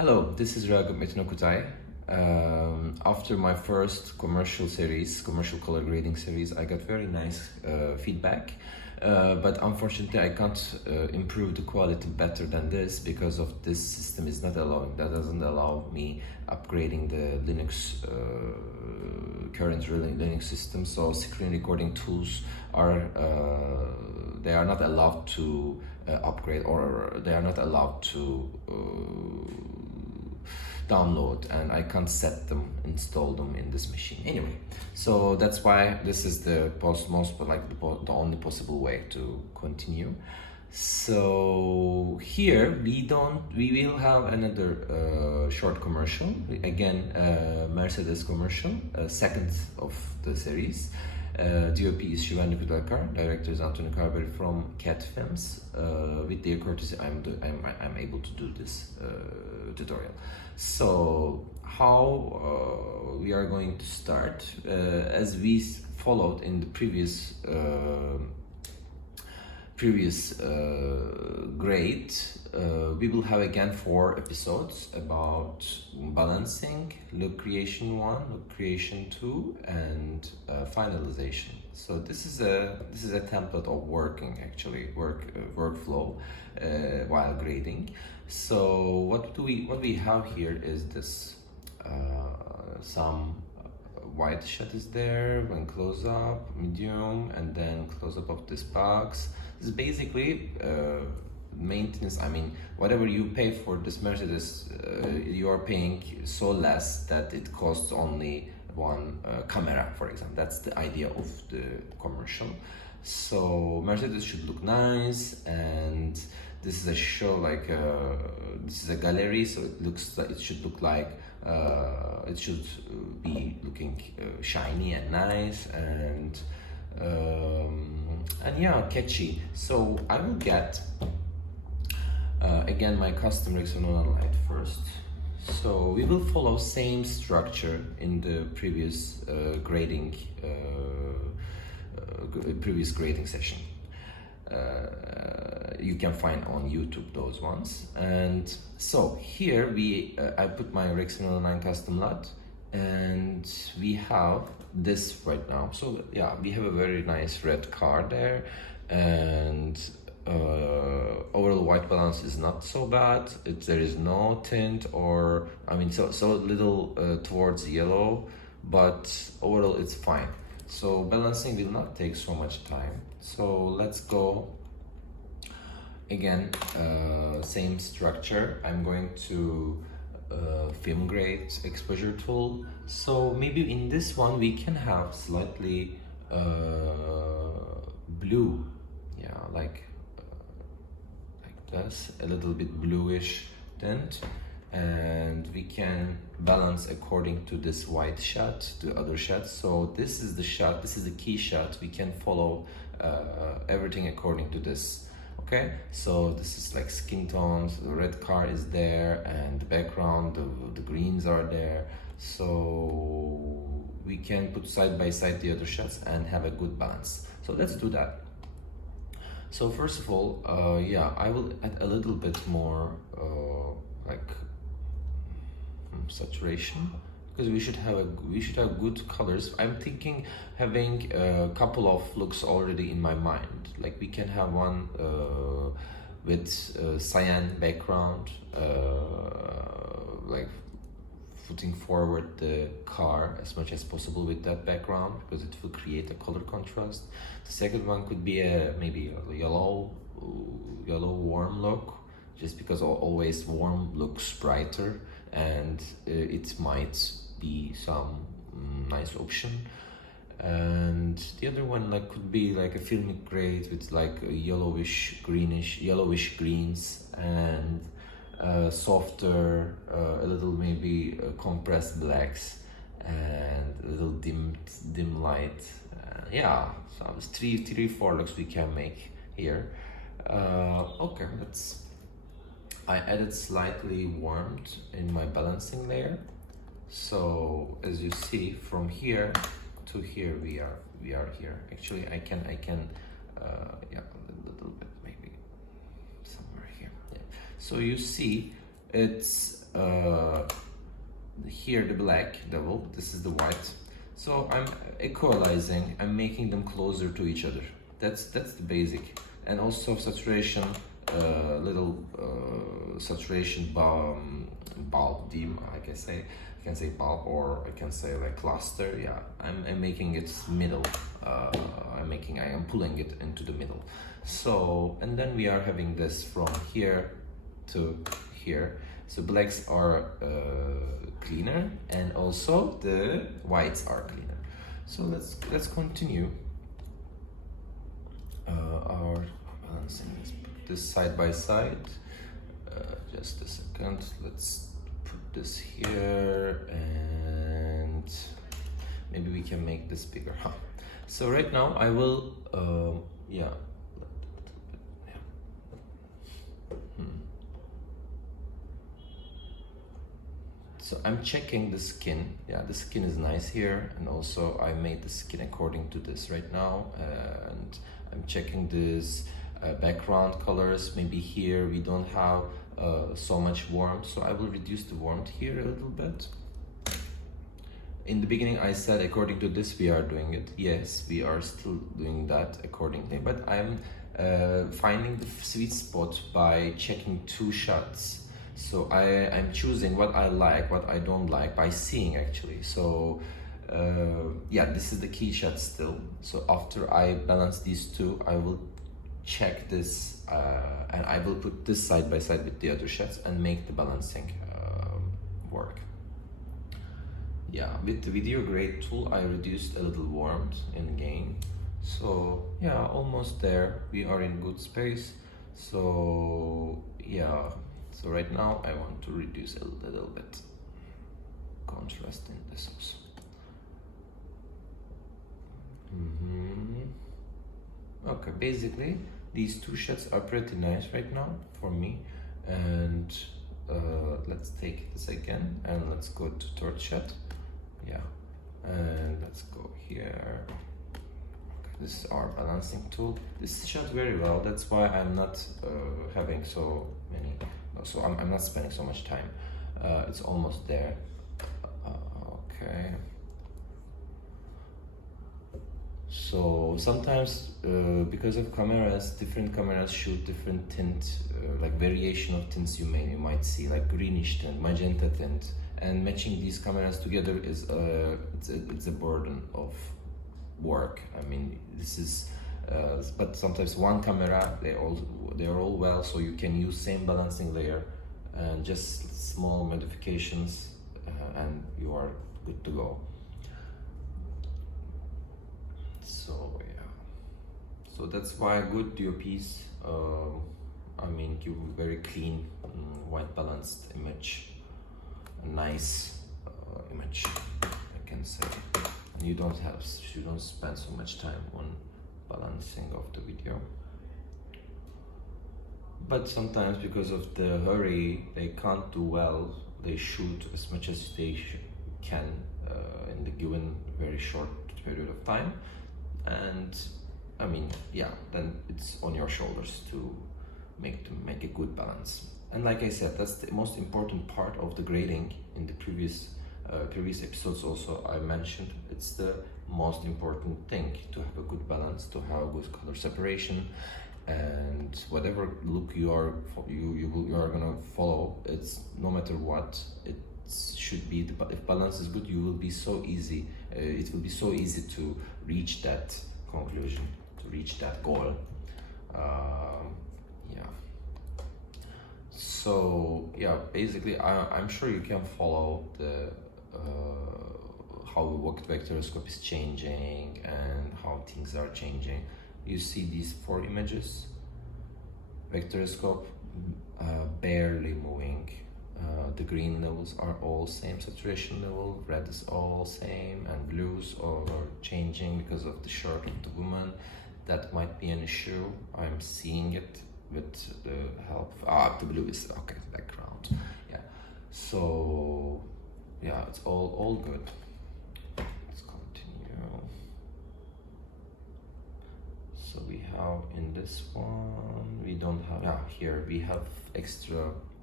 Hello, this is Raghav Metinokutai. After my first commercial color grading series, I got very nice feedback. But unfortunately, I can't improve the quality better than this because of this system is not allowing. That doesn't allow me upgrading the Linux current Linux system. So screen recording tools are they are not allowed to upgrade, or they are not allowed to download, and I can't install them in this machine anyway. So that's why this is the the only possible way to continue. So here we will have another short commercial, again Mercedes commercial, second of the series. DOP is Shivan Kudalkar, director is Anthony Carberry from Cat Films. With their courtesy, I'm able to do this tutorial. So how we are going to start, as we followed in the previous grade, we will have again 4 episodes about balancing, look creation 1, look creation 2, and finalization. So this is a template of workflow while grading. So what we have here is this some wide shot is there, when close up, medium, and then close up of this box. This is basically maintenance. I mean, whatever you pay for this Mercedes, you are paying so less that it costs only one camera, for example. That's the idea of the commercial. So Mercedes should look nice, and this is a show, like this is a gallery, so it should look like it should be looking shiny and nice, and yeah, catchy. So I will get again my custom Rexonal light first. So we will follow same structure in the previous grading session. You can find on YouTube those ones. And so here I put my Rexonal 9 custom LUT, and we have this right now. So yeah, we have a very nice red car there, and overall white balance is not so bad. There is no tint, or I mean so little towards yellow, but overall it's fine. So balancing will not take so much time. So let's go again, same structure. I'm going to film grade exposure tool. So maybe in this one we can have slightly blue, yeah, like this, a little bit bluish tint, and we can balance according to this white shot, the other shot. So this is the shot, this is the key shot. We can follow everything according to this. Okay, so this is like skin tones, the red car is there, and the background, the greens are there. So we can put side by side the other shots and have a good balance. So let's do that. So first of all, yeah, I will add a little bit more saturation, because we should have good colors. I'm thinking having a couple of looks already in my mind. Like we can have one with cyan background, like putting forward the car as much as possible with that background, because it will create a color contrast. The second one could be maybe a yellow warm look, just because always warm looks brighter, and it might be some nice option. And the other one could be like a filmic grade with like a yellowish greens, and softer, a little maybe compressed blacks, and a little dim light. Yeah, so it's three, 4 looks we can make here. Okay, I added slightly warmth in my balancing layer. So as you see, from here to here we are here. Actually, I can yeah, a little bit maybe somewhere here. Yeah. So you see, it's here the black double, this is the white. So I'm equalizing, I'm making them closer to each other. That's the basic. And also saturation, little saturation bulb, I can say. I can say bulb, or I can say like cluster. Yeah, I'm making it middle. I am pulling it into the middle. So, and then we are having this from here to here. So blacks are cleaner, and also the whites are cleaner. So let's continue our balancing. Let's put this side by side. Just a second. Let's put this here, and maybe we can make this bigger. Huh. So right now I will yeah. So I'm checking the skin. Yeah, the skin is nice here, and also I made the skin according to this right now, and I'm checking this background colors. Maybe here we don't have so much warmth, so I will reduce the warmth here a little bit. In the beginning I said according to this we are doing it. Yes, we are still doing that accordingly, but I'm finding the sweet spot by checking two shots. So I'm choosing what I like, what I don't like by seeing actually. So yeah, this is the key shot still. So after I balance these two, I will check this and I will put this side by side with the other shots and make the balancing work. Yeah, with the video grade tool, I reduced a little warmth in gain. So yeah, almost there. We are in good space. So yeah. So right now I want to reduce a little bit contrast in this also. Okay, basically these two shots are pretty nice right now for me. And let's take this again and let's go to third shot. Yeah, and let's go here. Okay, this is our balancing tool. This shot very well. That's why I'm not having so many. So I'm not spending so much time. It's almost there. Okay. So sometimes because of cameras, different cameras shoot different tint, like variation of tints you might see, like greenish tint, magenta tint, and matching these cameras together is it's a burden of work. I mean, this is. But sometimes one camera they are all well, so you can use same balancing layer and just small modifications and you are good to go. So yeah, so that's why a good DOPs I mean give very clean white balanced image, a nice image I can say, and you don't spend so much time on balancing of the video. But sometimes because of the hurry they can't do well, they shoot as much as they can in the given very short period of time, and I mean yeah, then it's on your shoulders to make a good balance. And like I said, that's the most important part of the grading. In the previous episodes also I mentioned it's the most important thing to have a good balance, to have good color separation, and whatever look you are gonna follow, it's no matter what, it should be if balance is good, you will be so easy. It will be so easy to reach that conclusion, to reach that goal. Yeah. So yeah, basically I'm sure you can follow the how vectorscope is changing and how things are changing. You see these 4 images, vectorscope barely moving. The green levels are all same saturation level, red is all same, and blues are changing because of the shirt of the woman. That might be an issue. I'm seeing it with the help. The blue is okay, background. Yeah. So yeah, it's all good. Let's continue. So we have in this one, we don't have, yeah, here we have extra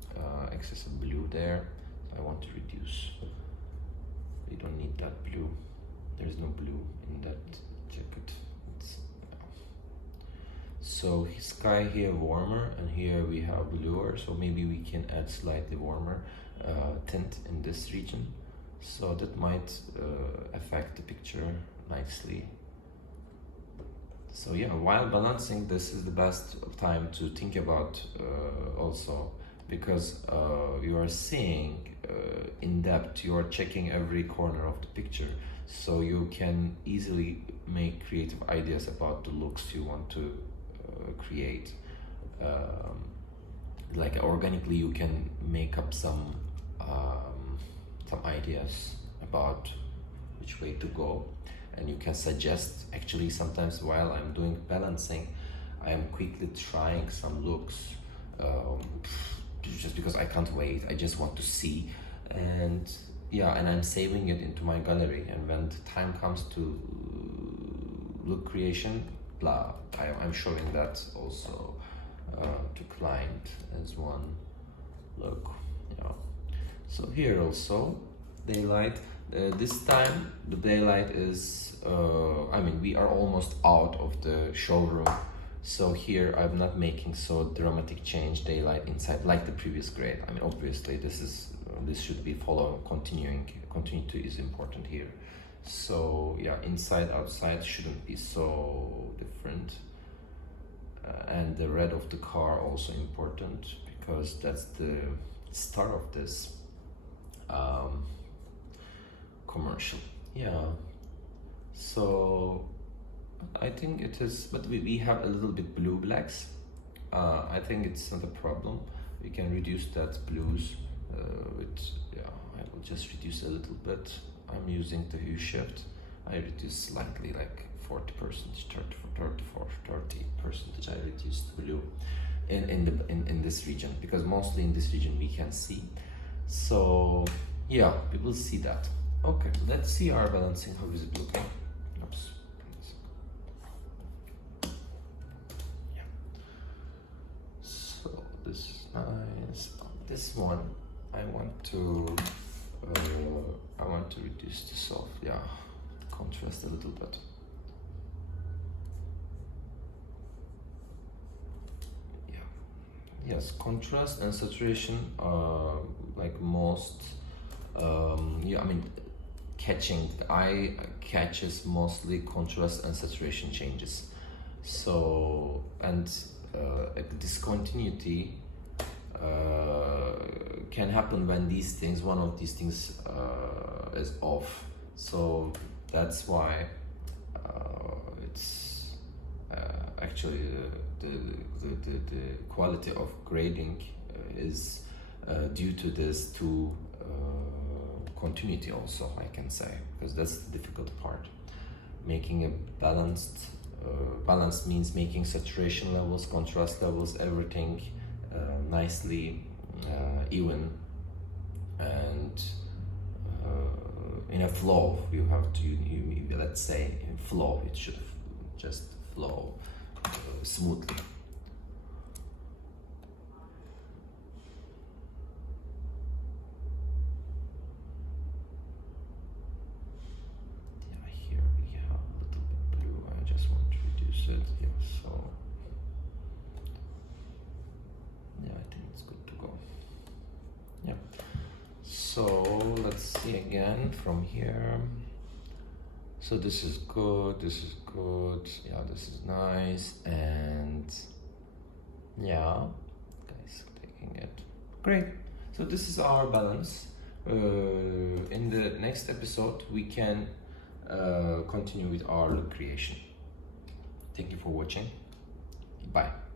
excessive blue there. I want to reduce. We don't need that blue. There's no blue in that jacket. So sky here warmer, and here we have bluer, so maybe we can add slightly warmer tint in this region, so that might affect the picture nicely. So yeah, while balancing, this is the best time to think about also, because you are seeing in depth, you are checking every corner of the picture, so you can easily make creative ideas about the looks you want to create. Like organically, you can make up some ideas about which way to go, and you can suggest. Actually, sometimes while I'm doing balancing, I am quickly trying some looks, just because I can't wait. I just want to see, and yeah, and I'm saving it into my gallery. And when the time comes to look creation, blah, I'm showing that also to client as one look. Yeah. So here also daylight. This time the daylight is I mean, we are almost out of the showroom, so here I'm not making so dramatic change daylight inside like the previous grade. I mean, obviously this should be continuity is important here. So yeah, inside outside shouldn't be so different, and the red of the car also important, because that's the start of this commercial. Yeah, so I think it is, but we have a little bit blue blacks. I think it's not a problem. We can reduce that blues with, yeah, I will just reduce a little bit. I'm using the hue shift. I reduce slightly, like 40%, 30%. I reduced blue in this region, because mostly in this region we can see. So yeah, we will see that. Okay, let's see our balancing. How is it looking? Oops. Yeah. So this is nice. This one, I want to reduce the soft, yeah, contrast a little bit. Yeah, yes, contrast and saturation are like most, yeah, I mean, catching the eye catches mostly contrast and saturation changes. So, and discontinuity can happen when one of these things is off. So that's why it's actually the quality of grading is due to this to continuity also, I can say, because that's the difficult part. Making a balance means making saturation levels, contrast levels, everything nicely even, and in a flow. You have to, let's say in flow, it should just flow smoothly. Yeah, here we have a little bit blue. I just want to reduce it. Yeah, so yeah, I think it's good to go. Yeah. So let's see again from here. So this is good, yeah, this is nice, and yeah, guys, taking it. Great. So this is our balance. In the next episode, we can continue with our look creation. Thank you for watching. Bye.